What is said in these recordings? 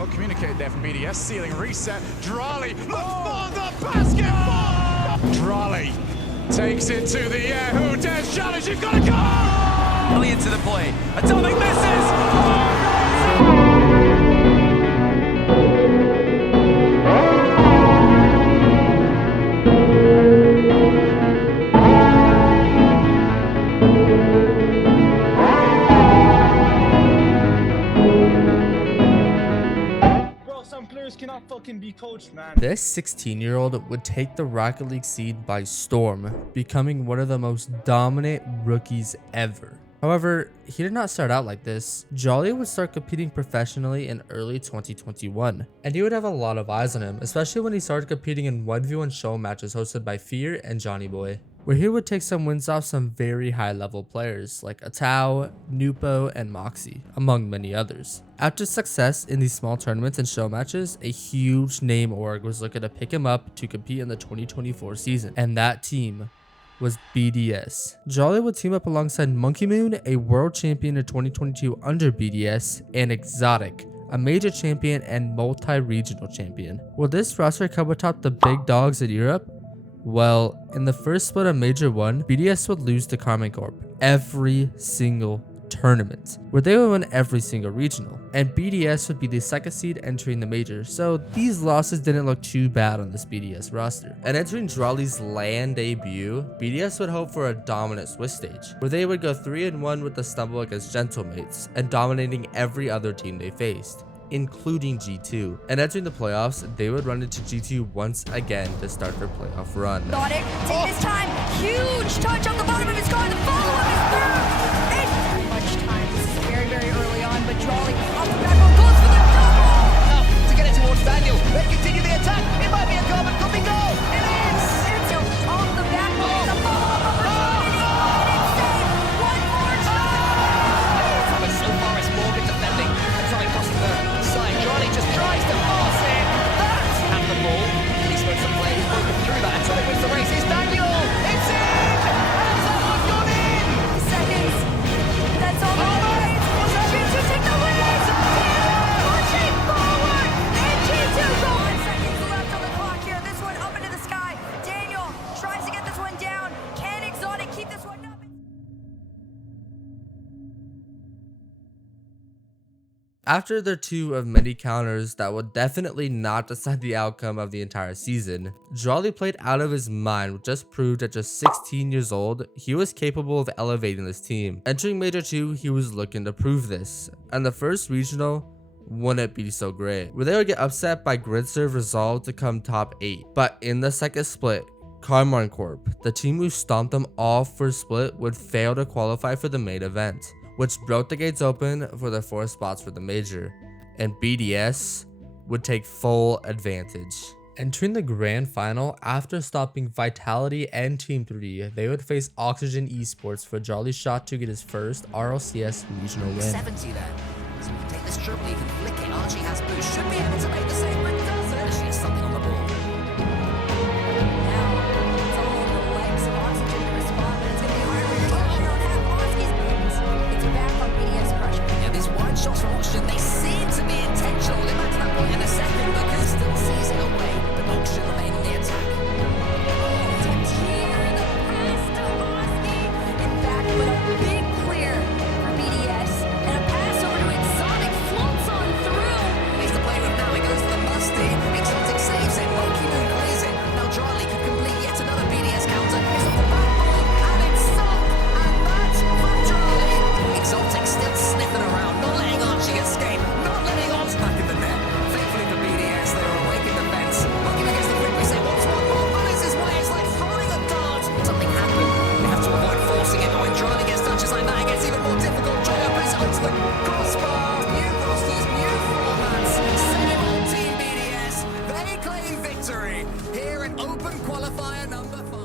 Well communicated there from BDS, ceiling reset. DRALEIGH looks for the basketball! DRALEIGH takes it to the air. Who dares challenge? You've got to go! Into the play. Atomic misses! Cannot fucking be coached, man. This 16-year-old would take the Rocket League seed by storm, becoming one of the most dominant rookies ever. However, he did not start out like this. DRALEIGH would start competing professionally in early 2021, and he would have a lot of eyes on him, especially when he started competing in 1v1 show matches hosted by Fear and Johnny Boy, where he would take some wins off some very high level players like Atao, Nupo, and Moxie, among many others. After success in these small tournaments and show matches, a huge name org was looking to pick him up to compete in the 2024 season, and that team was BDS. DRALEIGH would team up alongside Monkey Moon, a world champion in 2022 under BDS, and Exotic, a major champion and multi-regional champion. Will this roster come atop the big dogs in Europe? Well, in the first split of Major 1, BDS would lose to Carmen Corp every single tournament, where they would win every single regional, and BDS would be the second seed entering the major, so these losses didn't look too bad on this BDS roster. And entering DRALEIGH's LAN debut, BDS would hope for a dominant Swiss stage, where they would go 3-1 with the stumble against Gentlemates, and dominating every other team they faced, including G2. And entering the playoffs, they would run into G2 once again to start their playoff run. Got it. Take this time. Huge touch on the bottom of his car. The follow-up is through. Very much time. This is very, very early on, but DRALEIGH off the backbone goes for the double. To get it towards Daniel. They continue the attack. It might be a goal, but could be goal. It is! It's off the backbone. The follow-up opportunity. And it's saved one more time. But so far it's Morgan defending. Atomic crosses the side. DRALEIGH just tries to pass it. That's half the ball. He spoke some play. He's broken through that. Atomic wins the race. It's Daniel. It's in! Has that one gone in? Seconds. That's all that needs. G2 take the lead. Pushing forward. And G2 go. 1 second left on the clock here. This one up into the sky. Daniel tries to get this one down. Can Exotic keep this one up? After their two of many counters that would definitely not decide the outcome of the entire season, DRALEIGH played out of his mind, which just proved at just 16 years old, he was capable of elevating this team. Entering Major 2, he was looking to prove this, and the first regional wouldn't be so great, where they would get upset by GridServe Resolve to come top 8. But in the second split, Carmine Corp, the team who stomped them all for split, would fail to qualify for the main event, which broke the gates open for the 4 spots for the major, and BDS would take full advantage. Entering the grand final, after stopping Vitality and Team 3, they would face Oxygen Esports for DRALEIGH's shot to get his first RLCS regional win. 70 there. So we can take this triple, you can flick it. Archie has boost, should be able to make the save, but doesn't. She has something on the ball. Now, it's all on the legs of Oxygen to respond, but it's going to be hard when you don't have Oski's boots. It's back on BDS pressure. Yeah, these wide shots from Oxygen, they seem to be intentional. They might that point in a second, because still sees it away, but Oxygen remain on the attack. To cheer the pass to Oski. In fact, but a big clear for BDS, and a pass over to Exotic floats on through. He's the player of now, he goes to the musty. Exotic saves it, Monkey Moon plays it. Now DRALEIGH could complete yet another BDS counter. It's on the backboard, and it's sunk, and that's from DRALEIGH. Exotic still sniffing around, not letting Archie escape, not letting Ops back in the net. Thankfully for BDS, they are awake in defense. Monkey Moon gets the quick reset, wants one more, but it's his way. It's like throwing a dart. Something happened. They have to avoid forcing it, but when DRALEIGH gets touches like that, it gets even more difficult. Joy opens onto the crossbar. New rosters, new formats. Same old team BDS. They claim victory here in Open Qualifier number 5.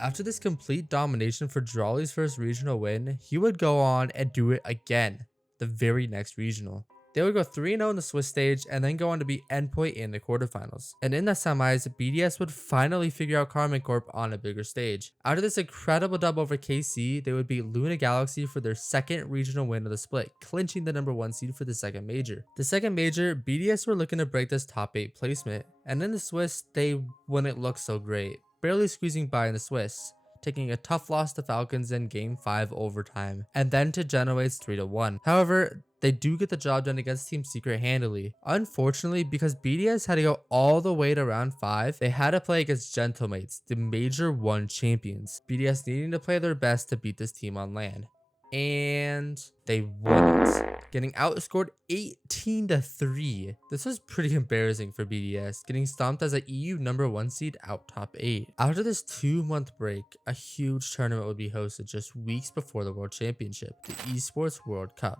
After this complete domination for DRALEIGH's first regional win, he would go on and do it again the very next regional. They would go 3-0 in the Swiss stage and then go on to beat Endpoint in the quarterfinals. And in the semis, BDS would finally figure out Karman Corp on a bigger stage. After this incredible dub over KC, they would beat Luna Galaxy for their second regional win of the split, clinching the #1 seed for the second major. The second major, BDS were looking to break this top 8 placement, and in the Swiss, they wouldn't look so great, barely squeezing by in the Swiss, taking a tough loss to Falcons in Game 5 overtime, and then to Genoade's 3-1. However, they do get the job done against Team Secret handily. Unfortunately, because BDS had to go all the way to round 5, they had to play against Gentlemates, the Major 1 champions, BDS needing to play their best to beat this team on LAN. And they wouldn't, getting outscored 18-3. This was pretty embarrassing for BDS, getting stomped as a EU #1 seed out top 8. After this 2-month break, a huge tournament would be hosted just weeks before the World Championship, the Esports World Cup,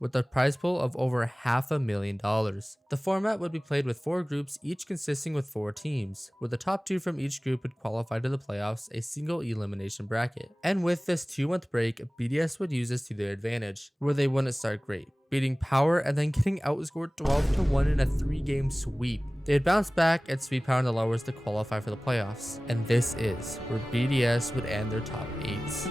with a prize pool of over $500,000. The format would be played with 4 groups, each consisting with 4 teams, where the top 2 from each group would qualify to the playoffs, a single elimination bracket. And with this 2-month break, BDS would use this to their advantage, where they wouldn't start great, beating Power and then getting outscored 12-1 in a 3-game sweep. They'd bounce back and sweep Power in the lowers to qualify for the playoffs. And this is where BDS would end their top 8s.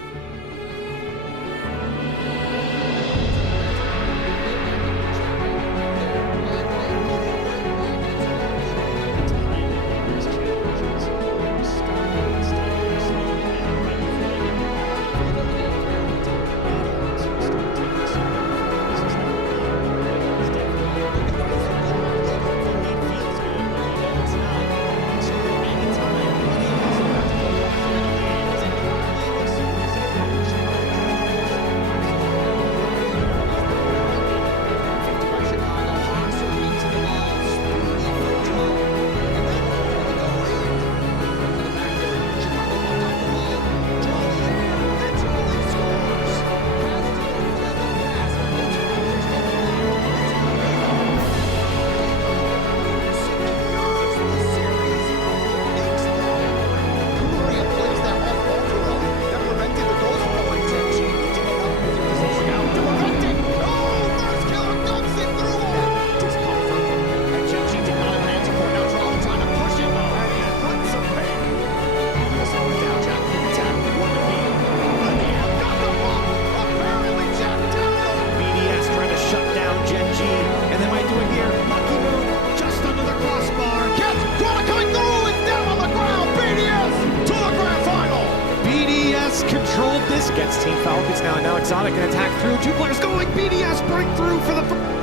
Against Team Falcons now Exotic can attack through. 2 players going. BDS breakthrough for the.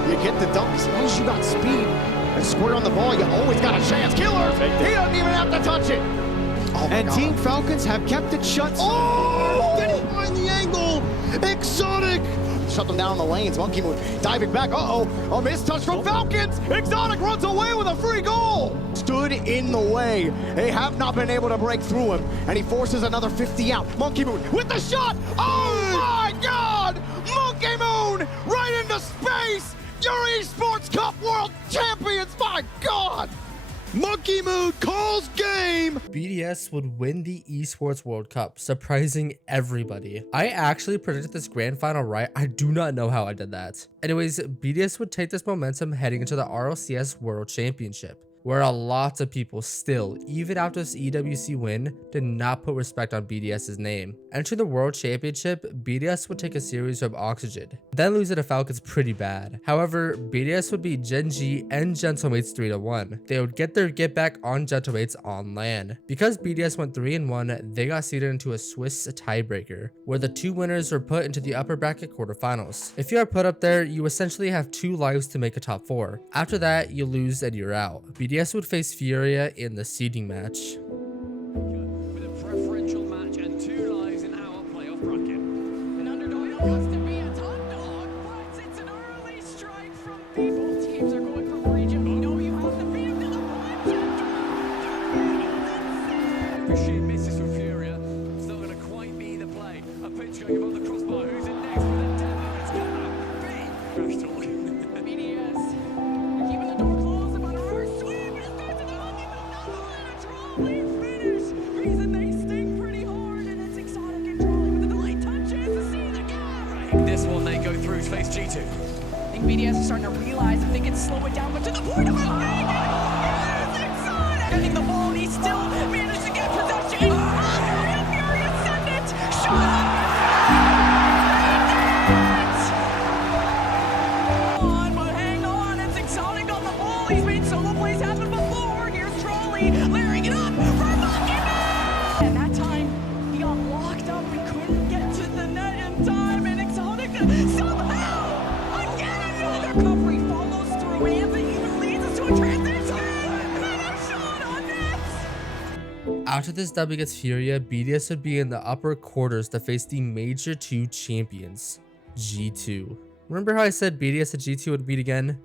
You get the dunk as long as you got speed and square on the ball. You always got a chance. Killers. He doesn't even have to touch it. Oh and God. Team Falcons have kept it shut. Oh! Did he find the angle? Exotic. Shut them down on the lanes. Monkey Moon diving back. A missed touch from Falcons. Exotic runs away with a free goal. Stood in the way. They have not been able to break through him, and he forces another 50 out. Monkey Moon with the shot. Oh my God! Monkey Moon right into space. Your Esports Cup World Champions. My God! Monkey Moon calls game! BDS would win the Esports World Cup, surprising everybody. I actually predicted this grand final right. I do not know how I did that. Anyways, BDS would take this momentum heading into the RLCS World Championship, where a lot of people still, even after this EWC win, did not put respect on BDS's name. Entering the World Championship, BDS would take a series from Oxygen, then lose it to Falcons pretty bad. However, BDS would beat Gen G and Gentlemates 3-1. They would get their get back on Gentlemates on LAN. Because BDS went 3-1, they got seeded into a Swiss tiebreaker, where the 2 winners were put into the upper bracket quarterfinals. If you are put up there, you essentially have 2 lives to make a top 4. After that, you lose and you're out. BDS would face Furia in the seeding match. With a preferential match and 2 lives in our playoff bracket. An underdog wants to be a top dog, but it's an early strike from people. Teams are going from region. You know you have to beat them to the punch. The sheer misses from Furia. It's not going to quite be the play. A pitch going above the crossbar. Who's in next with a demo? It's gonna be Crash Talk. BDS. They're keeping the door closed about our sweep. Reason they sting pretty hard, and it's Exotic and Drolly with the delayed touches to see the gap. Right. This one they go through to face G2. BDS is starting to realize that they can slow it down, but to the point of getting the ball, and he still managed to get possession. Real Furious send it. Shot. But hang on, it's Exotic on the ball. He's made solo plays happen before. Here's Dralii layering it up for Bugden. And that time, he got locked up and couldn't get to the net in time. And Exotic somehow, again, another recovery follows through. And Anthony even leads us to a transition. And a shot on net. After this dub against Furia, BDS would be in the upper quarters to face the Major 2 champions, G2. Remember how I said BDS and G2 would meet again?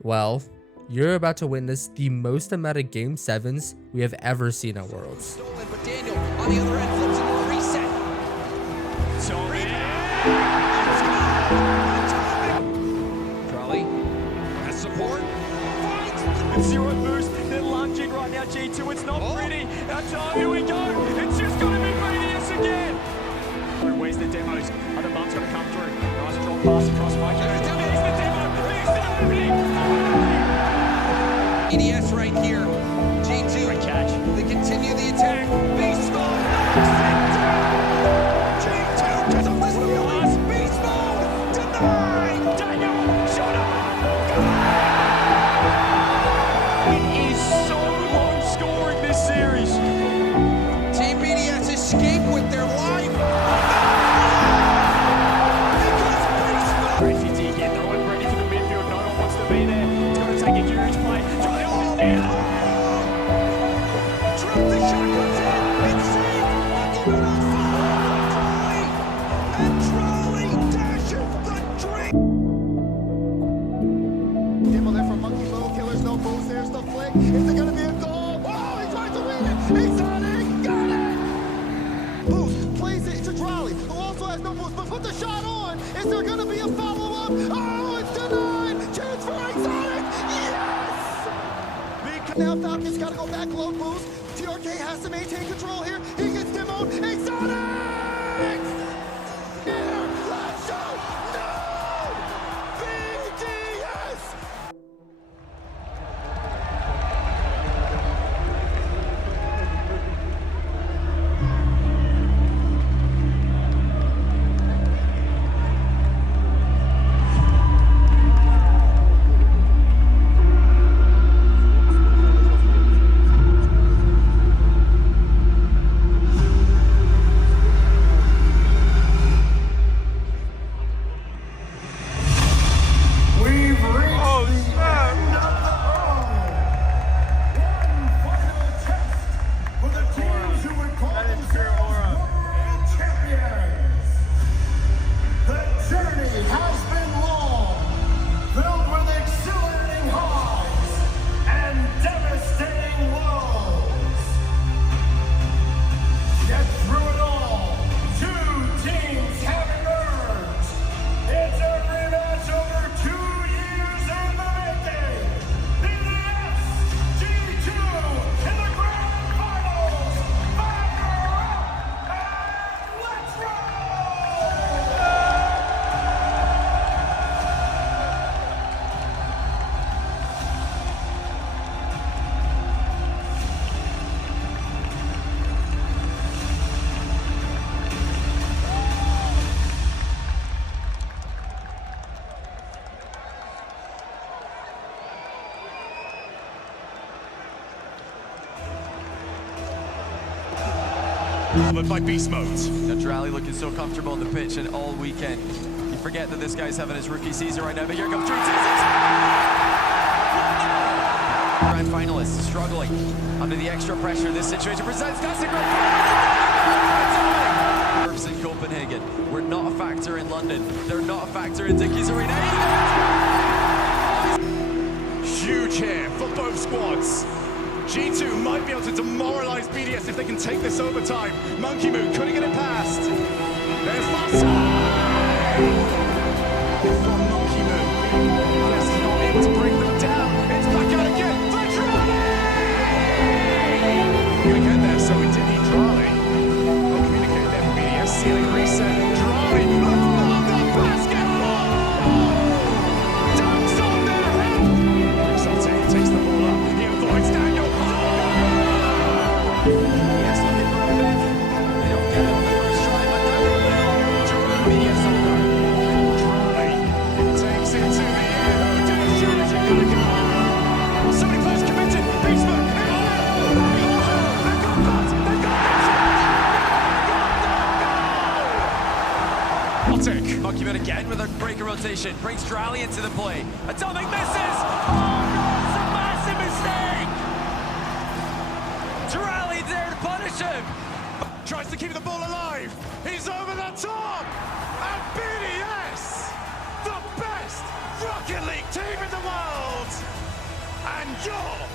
Well, you're about to witness the most amount of Game 7s we have ever seen at Worlds. Stolen, but Daniel on the other end flips into a reset. Dralii has support. It's zero boost. They're lunging right now, G2. It's not pretty. That's here we go. It's just going to be BDS again. Where's the demos? Other bumps going to come through. Nice draw pass across Mike. Here's the demo. Here's the opening. BDS right here. G2. Great catch. They continue the attack. Beast mode. G2 gets off the steals. Beast mode. Denied. Daniel, shut up. It is so low scoring this series. Team BDS escape with their life. Crazy D again. No one ready for the midfield. No one wants to be there. It's going to take a huge play. Drop The shot comes in. It's saved. Even on fire. And Dralii dashes the drink. Demo there from Monkey Low. Killers no moves. There's the flick. Is it gonna be a goal? Oh, he tries to win it. Exotic got it. Boost plays it to Dralii, who also has no boost, but put the shot on. Is there gonna be a follow-up? Oh, it's denied. Chance for Exotic. Yes. Now Falcon's gotta go back low boost. TRK has to maintain control here. He gets demoed. Exotic. Here, let's go. No. BDS. But by beast mode. Now Dralii looking so comfortable on the pitch and all weekend. You forget that this guy's having his rookie season right now, but here comes G2. Grand finalists struggling under the extra pressure this situation presents. That's a great nerves in Copenhagen. We're not a factor in London. They're not a factor in Dickies Arena either. Huge here for both squads. G2 might be able to demoralize BDS if they can take this overtime. Monkey Moon couldn't get it past. There's Fasai! From Monkey Moon. BDS not able to bring them down. It's back out again for Dralii! Gonna get there, so we did need Dralii. Well communicated there from BDS. Ceiling reset. Dralii. Oh, the basketball! Exotic. Monkey Moon again with a breaker rotation. Brings DRALIIH into the play. Atomic misses! Oh no, it's a massive mistake! DRALIIH there to punish him! Tries to keep the ball alive. He's over the top. And BDS, the best Rocket League team in the world. And your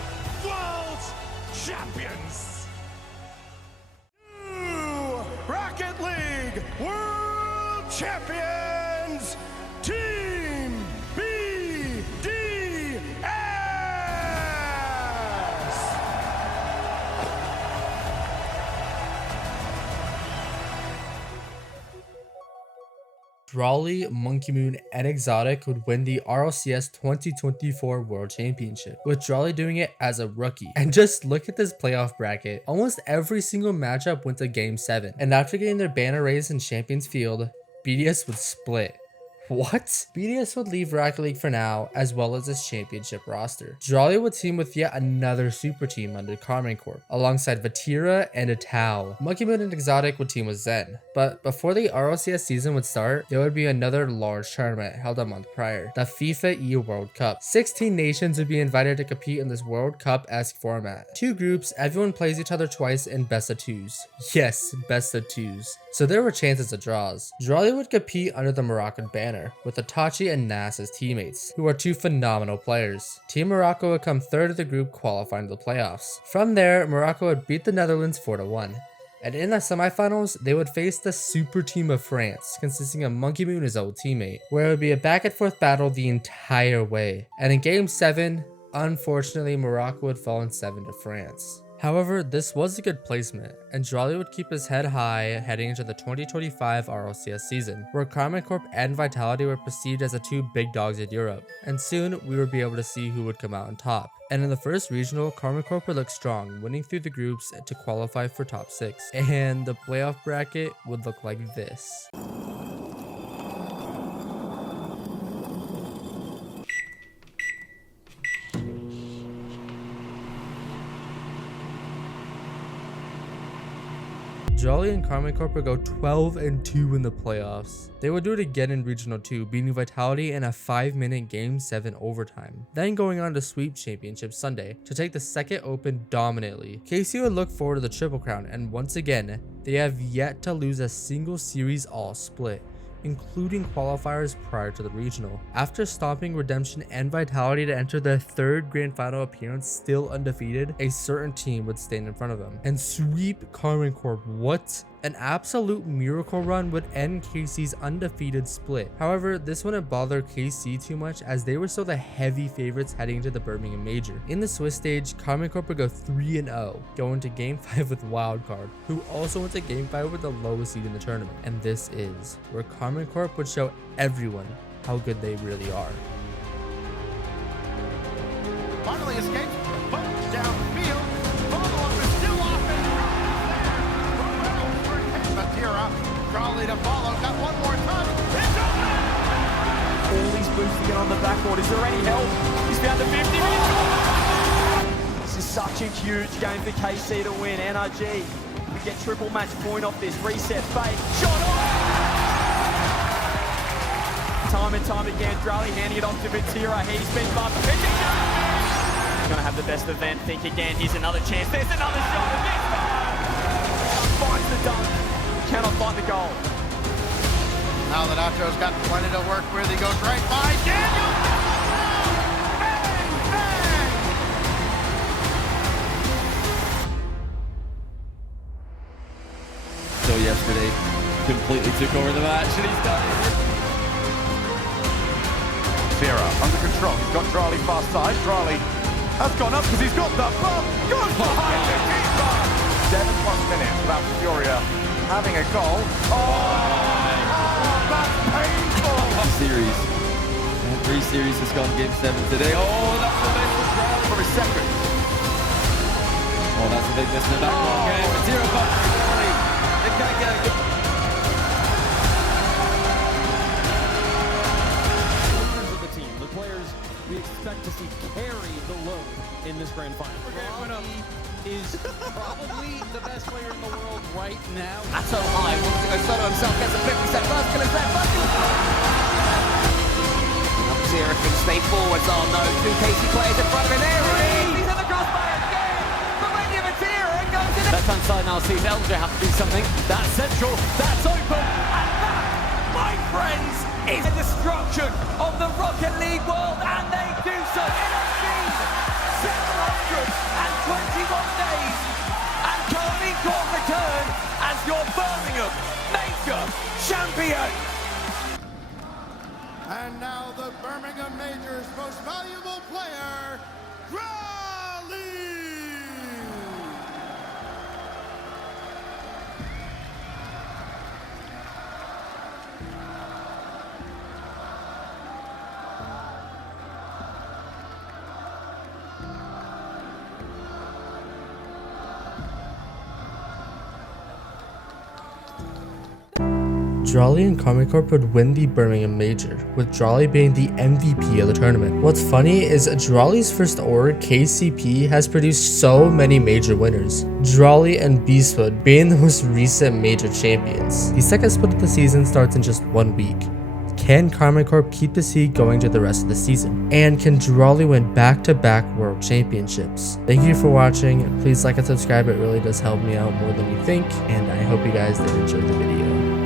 world champions. New Rocket League World Champions, Team BDS. DRALIIH, Monkey Moon, and Exotic would win the RLCS 2024 World Championship, with DRALIIH doing it as a rookie. And just look at this playoff bracket. Almost every single matchup went to Game 7, and after getting their banner raised in Champions Field, BDS would split. What? BDS would leave Rocket League for now, as well as its championship roster. DRALIIH would team with yet another super team under Karman Corp, alongside Vatira and Atao. Monkey Moon and Exotic would team with Zen. But before the RLCS season would start, there would be another large tournament held a month prior, the FIFA E World Cup. 16 nations would be invited to compete in this World Cup-esque format. 2 groups, everyone plays each other twice in best of 2s. Yes, best of 2s. So there were chances of draws. DRALIIH would compete under the Moroccan banner, with Itachi and Nas as teammates, who are 2 phenomenal players. Team Morocco would come 3rd of the group, qualifying to the playoffs. From there, Morocco would beat the Netherlands 4-1. And in the semifinals, they would face the super team of France, consisting of Monkey Moon, his old teammate, where it would be a back and forth battle the entire way. And in Game 7, unfortunately, Morocco would fall in 7 to France. However, this was a good placement, and DRALIIH would keep his head high heading into the 2025 RLCS season, where Karman Corp and Vitality were perceived as the 2 big dogs in Europe, and soon we would be able to see who would come out on top. And in the first regional, Karman Corp would look strong, winning through the groups to qualify for top 6, and the playoff bracket would look like this. DRALIIH and Karman Corp would go 12-2 in the playoffs. They would do it again in Regional 2, beating Vitality in a 5-minute Game 7 overtime, then going on to sweep Championship Sunday to take the second open dominantly. KC would look forward to the Triple Crown, and once again, they have yet to lose a single series all split, including qualifiers prior to the regional. After stopping Redemption and Vitality to enter their 3rd grand final appearance still undefeated, a certain team would stand in front of them and sweep Karman Corp. What? An absolute miracle run would end KC's undefeated split. However, this wouldn't bother KC too much, as they were still the heavy favorites heading into the Birmingham Major. In the Swiss stage, Karman Corp would go 3-0, going to Game 5 with Wildcard, who also went to Game 5 with the lowest seed in the tournament. And this is where Karman Corp would show everyone how good they really are. Finally escapes, boats downfield. Follow-up is still off and Vatira, DRALIIH to follow, got one more touch. It's over! All these boosts to get on the backboard. Is there any help? He's found the 50. This is such a huge game for KC to win. NRG, we get triple match point off this. Reset, fake, shot on! Time and time again, DRALIIH handing it off to Vatira. He's been bumped. Gonna have the best event. Think again. Here's another chance. There's another shot. And this finds the dunk. Cannot find the goal. Now that Acho's got plenty to work with, he goes right by Daniel. Bang, bang. So yesterday, completely took over the match, and he's done it. Vera under control. He's got DRALIIH far side. DRALIIH has gone up because he's got the bump. Goes behind the keeper. 7+ minutes without Furia having a goal. Oh, that's painful. Series. And 3 series has gone Game 7 today. Oh, that's a miss from DRALIIH For a second. Oh, that's a big miss in the back. Okay, 0 bucks for DRALIIH. They can't get a good. We expect to see carry the load in this grand final. Went up is probably the best player in the world right now. That's so high. Wants to go solo himself. Gets a 50-cent first. Gonna set first. Zero can stay forwards. Oh no, two KC players in front of him. There he is. He's in the crossbar again. But when you Matera goes in. Left hand side now sees LJ have to do something. That's central. That's open. And that, my friends, is the destruction of the Rocket League world. And they do so in a speed 721 days. And Carmine Court return as your Birmingham Major Champion. And now the Birmingham Major's most valuable player, RALEIGH! DRALEIGH and Karma Corp would win the Birmingham Major, with DRALEIGH being the MVP of the tournament. What's funny is DRALEIGH's first org, KCP, has produced so many major winners, DRALEIGH and Beastwood being the most recent major champions. The second split of the season starts in just 1 week. Can Karma Corp keep the seed going to the rest of the season? And can DRALEIGH win back-to-back world championships? Thank you for watching. Please like and subscribe, it really does help me out more than you think, and I hope you guys did enjoy the video.